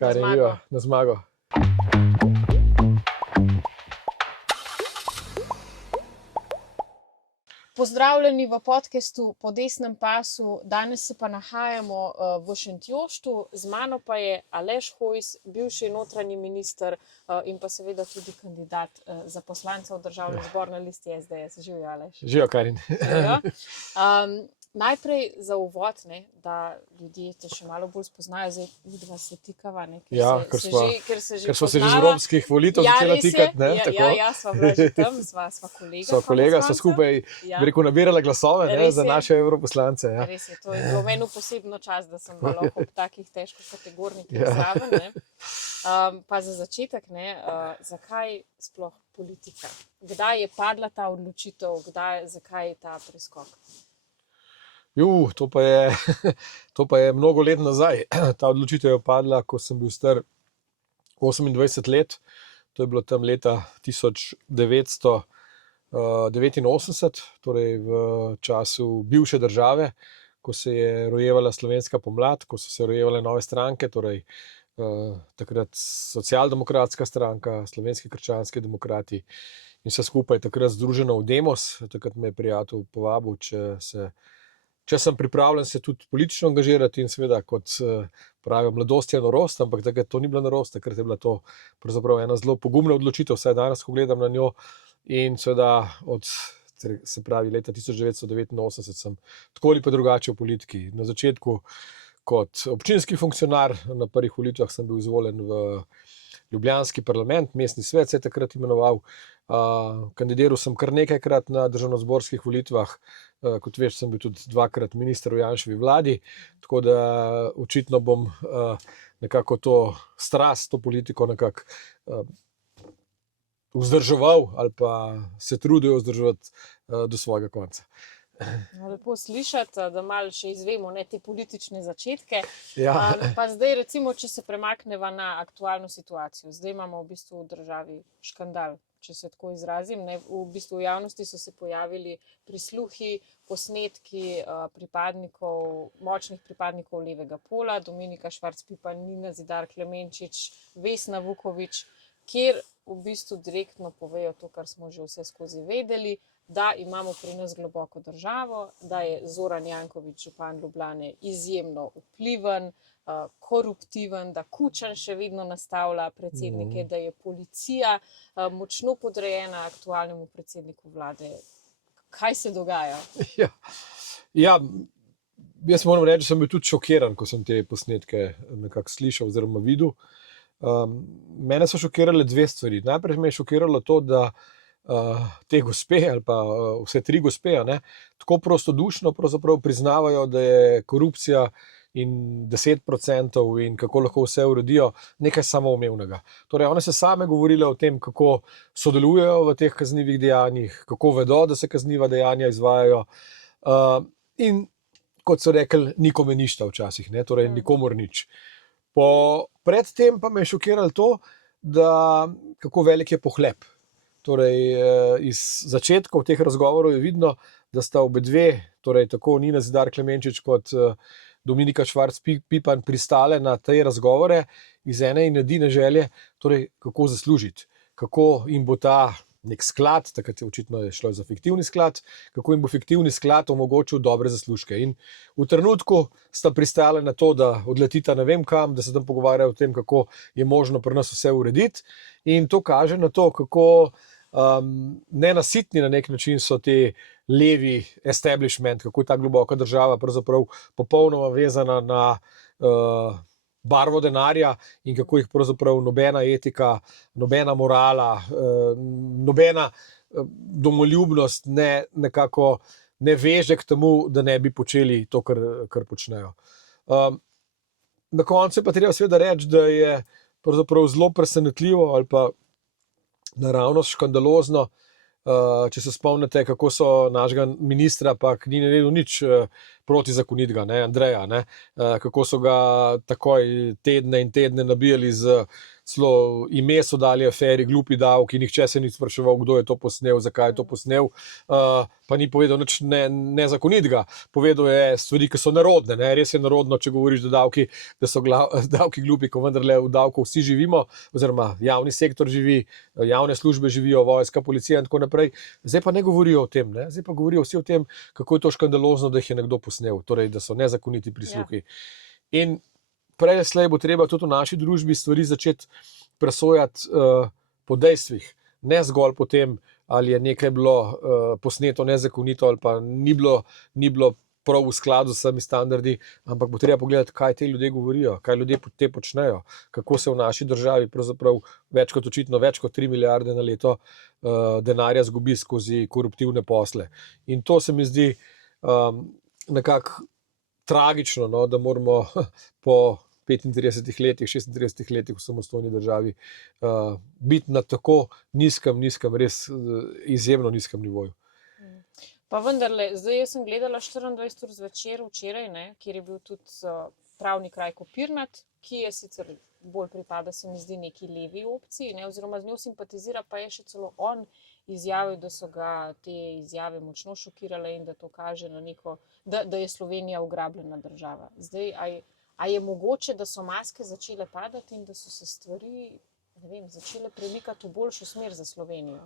Kar je na zmago. Pozdravljeni v podcastu Po desnem pasu. Danes se pa nahajamo v Šentjoštu, z mano pa je Aleš Hojs, bivši notranji minister in pa seveda tudi kandidat za poslanca v državni zbor na listi SDS. Živijo, Aleš. Živijo, Karin. Najprej za uvod, da ljudje te še malo bolj spoznajo, zdaj vidva se tikava, ker smo se že z romskih volitev začela tikati. Ja, sva bila že tam, sva kolega. Sva kolega, sva skupaj, bi rekel, nabirala glasove za naše evroposlance. Ja. Res je, to je bilo meni posebno čas, da sem bila lahko ob takih težko kategornikih zraven. Pa za začetek, zakaj sploh politika? Kdaj je padla ta odločitev, zakaj ta preskok? To pa je mnogo let nazaj. Ta odločitev je padla, ko sem bil star 28 let. To je bilo tam leta 1989, torej v času bivše države, ko se je rojevala slovenska pomlad, ko so se rojevale nove stranke, torej takrat socialdemokratska stranka, slovenski krščanski demokrati in vse skupaj takrat združeno v Demos. Takrat me je prijatelj povabil, če sem pripravljen se tudi politično angažirati in seveda, kot pravijo, mladost je norost, ampak takrat to ni bila norost, takrat je bila to pravzaprav ena zelo pogumna odločitev, vsaj danes, ko gledam na njo. In seveda se pravi, leta 1989 sem tako ali pa drugače v politiki. Na začetku kot občinski funkcionar, na prvih volitvah sem bil izvoljen v Ljubljanski parlament, mestni svet se je takrat imenoval. Kandidiral sem kar nekajkrat na državnozborskih volitvah, kot veš, sem bil tudi dvakrat minister v Janševi vladi, tako da očitno bom nekako to strast, to politiko nekako vzdrževal ali pa se trudil vzdrževati do svojega konca. Lepo slišati, da malo še izvemo te politične začetke. Ja. Pa zdaj recimo, če se premakneva na aktualno situacijo. Zdaj imamo v bistvu v državi škandal, če se tako izrazim. V bistvu v javnosti so se pojavili prisluhi, posnetki močnih pripadnikov levega pola, Dominika Švarc Pipan, Nina Zidar Klemenčič, Vesna Vuković, kjer v bistvu direktno povejo to, kar smo že vse skozi vedeli, da imamo pri nas globoko državo, da je Zoran Janković, župan Ljubljane, izjemno vpliven, koruptiven, da Kučan še vedno nastavlja predsednike, da je policija močno podrejena aktualnemu predsedniku vlade. Kaj se dogaja? Ja, jaz moram reči, da sem bil tudi šokiran, ko sem te posnetke nekako slišal oziroma videl. Mene so šokirale dve stvari. Najprej me je šokiralo to, da te gospe ali pa vse tri gospe tako prostodušno pravzaprav priznavajo, da je korupcija in 10% in kako lahko vse uredijo nekaj samoumevnega. Torej, one so same govorile o tem, kako sodelujejo v teh kaznivih dejanjih, kako vedo, da se kazniva dejanja izvajajo. In kot so rekli, nikome ništa včasih, torej nikomur nič. Predtem pa me je šokiralo to, da kako velik je pohlep. Torej, iz začetkov teh razgovorov je vidno, da sta obe dve, torej tako Nina Zidar Klemenčič kot Dominika Švarc Pipan pristale na te razgovore iz ene in edine želje, torej kako zaslužiti, kako jim bo ta nek sklad, takrat je očitno šlo za fiktivni sklad, kako jim bo fiktivni sklad omogočil dobre zaslužke. In v trenutku sta pristale na to, da odletita ne vem kam, da se tam pogovarjajo o tem, kako je možno pri nas vse urediti. In to kaže na to, kako nenasitni na nek način so te levi establishment, kako je ta globoka država pravzaprav popolnoma vezana na barvo denarja in kako jih pravzaprav nobena etika, nobena morala, nobena domoljubnost nekako ne veže k temu, da ne bi počeli to, kar počnejo. Na koncu pa treba seveda reči, da je pravzaprav zelo presenetljivo ali pa naravnost škandalozno, če se spomnite, kako so našega ministra, pa ni naredil nič protizakonitega, Andreja, kako so ga takoj tedne in tedne nabijali z celo ime so dali aferi Glupi davki, nihče se ni spraševal, kdo je to posnel, zakaj je to posnel, pa ni povedal nič nezakonitega. Povedal je stvari, ki so narodne. Ne? Res je narodno, če govoriš, da so davki glupi, ko vendarle v davku vsi živimo, oziroma javni sektor živi, javne službe živijo, vojska, policija in tako naprej. Zdaj pa ne govorijo o tem. Ne? Zdaj pa govorijo vsi o tem, kako je to škandalozno, da jih je nekdo posnel, torej da so nezakoniti prisluhi. Ja. In prej slej bo treba tudi v naši družbi stvari začeti presojati po dejstvih, ne zgolj po tem, ali je nekaj bilo posneto nezakonito ali pa ni bilo prav v skladu s temi standardi, ampak bo treba pogledati, kaj te ljudje govorijo, kaj ljudje te počnejo, kako se v naši državi pravzaprav več kot 3 milijarde na leto denarja zgubi skozi koruptivne posle. In to se mi zdi nekako tragično, no, da moramo po 35 letih, 36 letih v samostojni državi biti na tako nizkem, res izjemno nizkem nivoju. Pa vendarle, zdaj jaz sem gledala 24 ur zvečer včeraj, kjer je bil tudi pravnik Rajko Pirnat, ki je sicer bolj pripada, se mi zdi, neki levi opciji, oziroma z njo simpatizira, pa je še celo on izjavil, da so ga te izjave močno šokirale in da to kaže na neko, da je Slovenija ugrabljena država. Zdaj, a je mogoče, da so maske začele padati in da so se stvari, ne vem, začele premikati v boljšo smer za Slovenijo?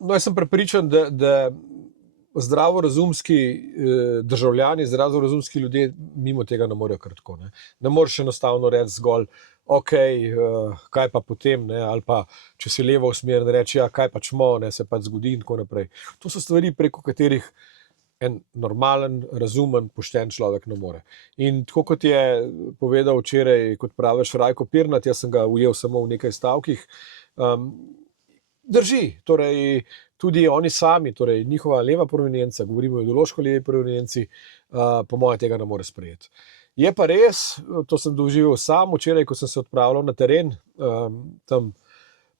No, jaz sem prepričan, da zdravorazumski državljani, zdravorazumski ljudje mimo tega ne morejo kar tako. Ne moreš enostavno reči zgolj, ok, kaj pa potem, ne? Ali pa če si levo usmerjen, reči, ja, kaj pa čmo, ne, se pač zgodi in tako naprej. To so stvari, preko katerih en normalen, razumen, pošten človek ne more. In tako kot je povedal včeraj, kot praviš, Rajko Pirnat, jaz sem ga ujel samo v nekaj stavkih, drži, torej tudi oni sami, torej njihova leva provenienca, govorimo o ideološko levi provenienci, po moje tega ne more sprejeti. Je pa res, to sem doživel sam včeraj, ko sem se odpravljal na teren, tam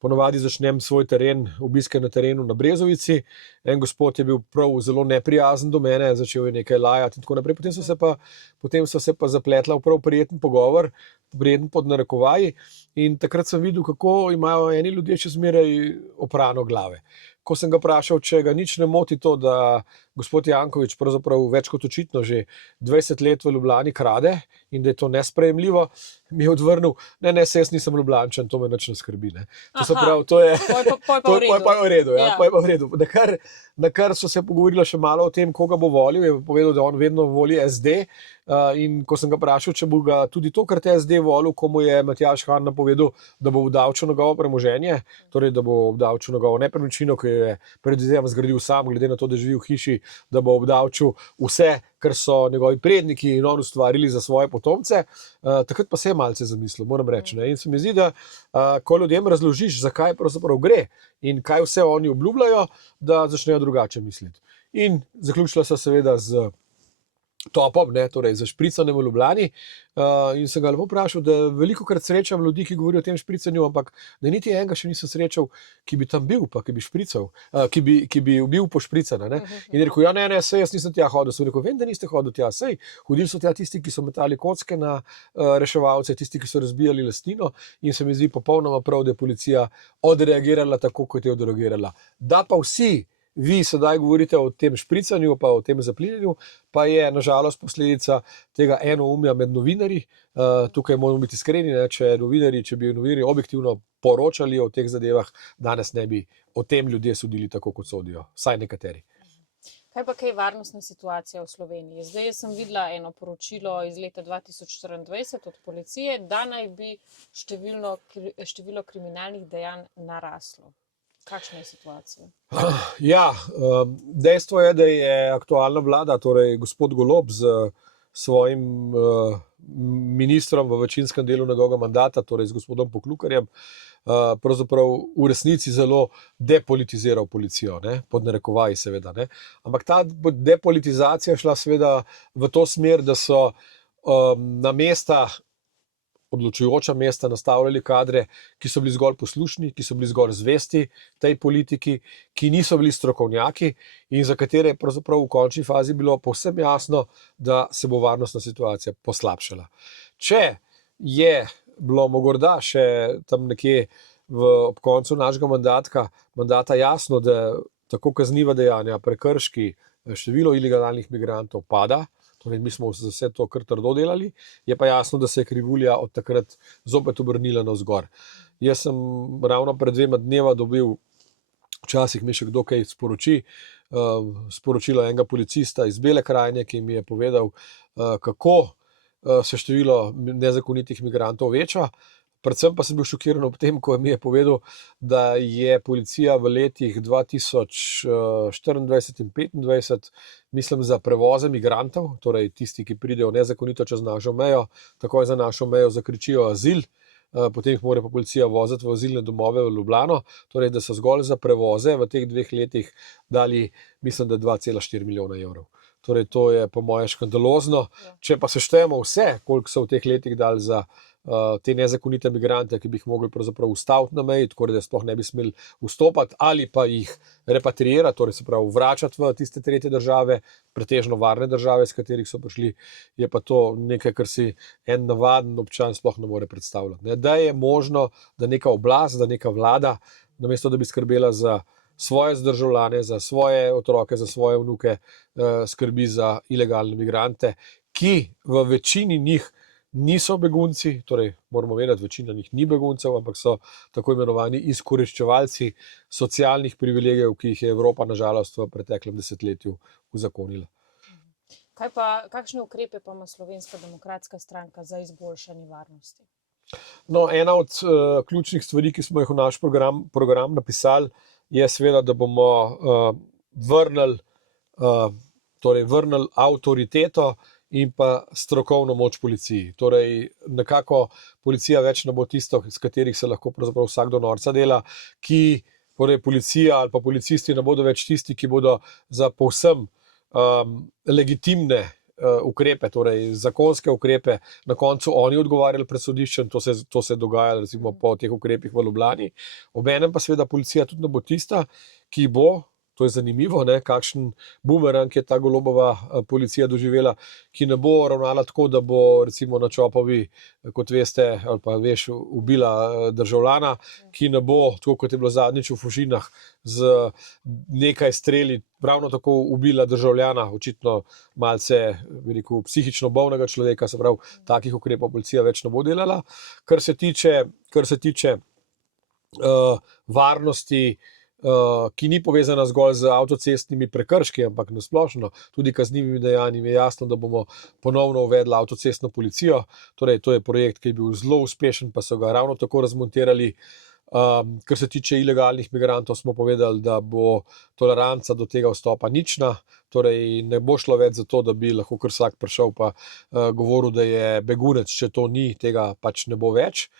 ponovadi začnem svoj teren, obiske na terenu na Brezovici. En gospod je bil prav zelo neprijazen do mene, začel je nekaj lajati in tako naprej. Potem so se pa zapletla v prav prijeten pogovor, prijeten pod narekovaji, in takrat sem videl, kako imajo eni ljudje še zmeraj oprano glave. Ko sem ga vprašal, če ga nič ne moti to, da gospod Janković pravzaprav več kot očitno že 20 let v Ljubljani krade in da je to nesprejemljivo, mi je odvrnil, ne, se jaz nisem Ljubljančan, to me nič ne skrbi. Ne. To se pravi, to je v redu. Na kar so se pogovorili še malo o tem, koga bo volil, je povedal, da on vedno voli SD, in ko sem ga vprašal, če bo ga tudi tokrat SD volil, ko mu je Matjaž Han napovedal, da bo obdavčil njegovo premoženje, torej da bo obdavčil njegovo nepremičnino, ki je predvidevam zgradil sam, glede na to, da živi v hiši, da bo obdavčil vse, kar so njegovi predniki in on ustvarili za svoje potomce. Takrat pa se je malce zamislil, moram reči. Ne? In se mi zdi, da ko ljudem razložiš, zakaj pravzaprav gre in kaj vse oni obljubljajo, da začnejo drugače misliti. In zaključila se seveda z topom, torej za špricanjem v Ljubljani, in sem ga lepo vprašal, da velikokrat srečam ljudi, ki govorijo o tem špricanju, ampak da niti enega še nisem srečal, ki bi tam bil, pa ki bi šprical, ki bi bil pošprican. In je rekel, ja, ne, sej jaz nisem tja hodil. Sem rekel, vem, da niste hodili tja, sej. Hodili so tja tisti, ki so metali kocke na reševalce, tisti, ki so razbijali lastnino, in se mi zdi popolnoma prav, da je policija odreagirala tako, kot je odreagirala. Da pa vsi vi sedaj govorite o tem špricanju, pa o tem zaplinjanju, pa je nažalost posledica tega enoumja med novinarji. Tukaj moramo biti iskreni, če bi novinarji objektivno poročali o teh zadevah, danes ne bi o tem ljudje sodili tako, kot sodijo, vsaj nekateri. Kaj pa kaj varnostna situacija v Sloveniji? Zdaj jaz sem videla eno poročilo iz leta 2024 od policije, da naj bi število kriminalnih dejanj naraslo. Kakšna je situacija? Ja, dejstvo je, da je aktualna vlada, torej gospod Golob z svojim ministrom v večinskem delu njegovega mandata, torej z gospodom Poklukarjem, pravzaprav v resnici zelo depolitiziral policijo, pod narekovaji seveda. Ampak ta depolitizacija šla seveda v to smer, da so na mesta, odločujoča mesta nastavljali kadre, ki so bili zgolj poslušni, ki so bili zgolj zvesti tej politiki, ki niso bili strokovnjaki in za katere je pravzaprav v končni fazi bilo povsem jasno, da se bo varnostna situacija poslabšala. Če je bilo morda še tam nekje ob koncu našega mandata jasno, da tako kazniva dejanja, prekrški, število ilegalnih migrantov pada. Torej, mi smo za vse to kar trdo delali, je pa jasno, da se je krivulja od takrat zopet obrnila navzgor. Jaz sem ravno pred 2 dneva dobil, včasih mi še kdo kaj sporoči, sporočilo enega policista iz Bele krajine, ki mi je povedal, kako se število nezakonitih migrantov veča. Predvsem pa sem bil šokiran ob tem, ko mi je povedal, da je policija v letih 2024 in 2025, mislim, za prevoze migrantov, torej tisti, ki pridejo nezakonito čez našo mejo, takoj za našo mejo zakričijo azil, potem jih mora pa policija voziti v azilne domove v Ljubljano, torej da so zgolj za prevoze v teh 2 letih dali, mislim, da 2,4 milijona evrov. Torej, to je po moje škandalozno. Če pa seštejemo vse, koliko so v teh letih dali za te nezakonite migrante, ki bi jih mogli pravzaprav ustaviti na meji, tako da sploh ne bi smeli vstopati, ali pa jih repatriirati, torej se pravi vračati v tiste tretje države, pretežno varne države, iz katerih so prišli, je pa to nekaj, kar si en navaden občan sploh ne more predstavljati. Da je možno, da neka oblast, da neka vlada, namesto da bi skrbela za svoje državljane, za svoje otroke, za svoje vnuke, skrbi za ilegalne migrante, ki v večini njih niso begunci, torej moramo vedeti, večina njih ni beguncev, ampak so tako imenovani izkoriščevalci socialnih privilegijev, ki jih je Evropa nažalost v preteklem desetletju uzakonila. Kakšne ukrepe pa ima Slovenska demokratska stranka za izboljšanje varnosti? No, ena od ključnih stvari, ki smo jih v naš program napisali, je seveda, da bomo vrnili avtoriteto in pa strokovno moč policiji. Torej, nekako policija več ne bo tisto, s katerih se lahko pravzaprav vsak do norca dela, ki, torej policija ali pa policisti ne bodo več tisti, ki bodo za povsem legitimne ukrepe, torej zakonske ukrepe, na koncu oni odgovarjali pred sodiščem, to se dogaja recimo po teh ukrepih v Ljubljani. Obenem pa seveda policija tudi ne bo tista, ki bo, to je zanimivo, kakšen bumerang je ta Golobova policija doživela, ki ne bo ravnala tako, da bo recimo na Čopovi, kot veste, ali pa veš, ubila državljana, ki ne bo, tako kot je bilo zadnjič v Fužinah, z nekaj streli ravno tako ubila državljana, očitno malce, bi rekel, psihično bolnega človeka, se pravi, takih ukrepov policija več ne bo delala. Kar se tiče varnosti, ki ni povezana zgolj z avtocestnimi prekrški, ampak nasplošno tudi kaznivimi dejanji, je jasno, da bomo ponovno uvedli avtocestno policijo. Torej, to je projekt, ki je bil zelo uspešen, pa so ga ravno tako razmontirali. Kar se tiče ilegalnih migrantov, smo povedali, da bo toleranca do tega vstopa nična, torej ne bo šlo več za to, da bi lahko kar vsak prišel pa govoril, da je begunec, če to ni, tega pač ne bo več.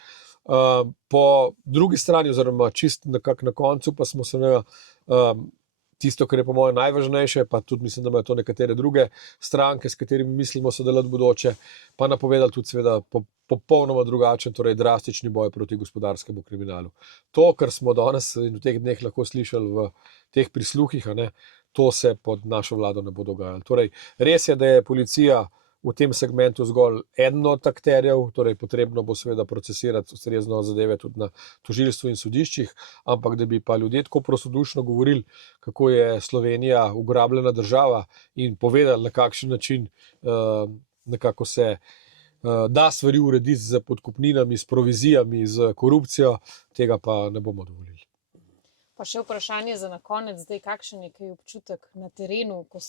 Po drugi strani, oziroma čist nekako na koncu, pa smo se tisto, kar je po mojem najvažnejše, pa tudi mislim, da imajo to nekatere druge stranke, s katerimi mislimo sodelovati v bodoče, pa napovedali tudi seveda popolnoma drugačen, torej drastični boj proti gospodarskemu kriminalu. To, kar smo danes in v teh dneh lahko slišali v teh prisluhih, to se pod našo vlado ne bo dogajalo. Torej, res je, da je policija v tem segmentu zgolj eden od akterjev, torej potrebno bo seveda procesirati ustrezno zadeve tudi na tožilstvu in sodiščih, ampak da bi pa ljudje tako prostodušno govorili, kako je Slovenija ugrabljena država in povedali, na kakšen način nekako se da stvari urediti z podkupninami, s provizijami, z korupcijo, tega pa ne bomo dovolili. Pa še vprašanje za na konec, zdaj kakšen je kaj občutek na terenu, ko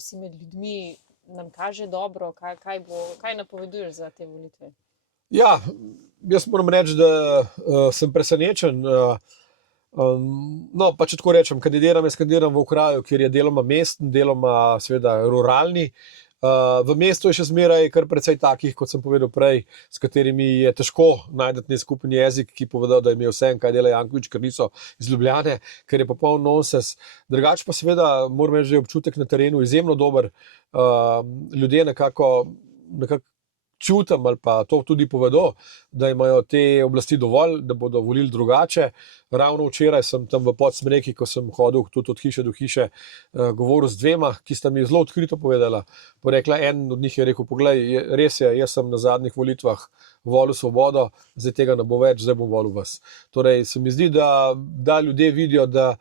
si med ljudmi, nam kaže dobro, kaj napoveduješ za te volitve? Ja, jaz moram reči, da sem presenečen. No, pa če tako rečem, jaz kandidiram v okraju, kjer je deloma mesten, deloma seveda ruralni. V mestu je še zmeraj kar precej takih, kot sem povedal prej, s katerimi je težko najti nek skupni jezik, ki povedo, da jim je vseeno, kaj dela Janković, ker niso iz Ljubljane, ker je popoln nonsens. Drugače pa seveda moram reči, da je občutek na terenu izjemno dober. Ljudje nekako čutim ali pa to tudi povedo, da imajo te oblasti dovolj, da bodo volili drugače. Ravno včeraj sem tam v Podsmreki, ko sem hodil tudi od hiše do hiše, govoril z dvema, ki sta mi zelo odkrito povedala. Rekla, en od njih je rekel, poglej, res je, jaz sem na zadnjih volitvah volil Svobodo, zdaj tega ne bo več, zdaj bom volil vas. Torej, se mi zdi, da ljudje vidijo, da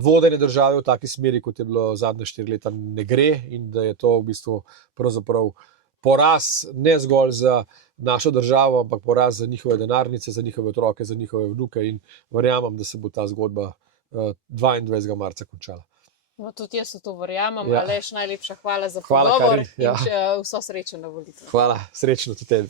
vodenje države v taki smeri, kot je bilo zadnje 4 leta, ne gre in da je to v bistvu pravzaprav poraz ne zgolj za našo državo, ampak poraz za njihove denarnice, za njihove otroke, za njihove vnuke in verjamem, da se bo ta zgodba 22. marca končala. No, tudi jaz v to verjamem. Ja. Aleš, najlepša hvala za Hvala, pogovor Kari, ja. in vso srečo na volitvah. Hvala, srečno tudi tebi.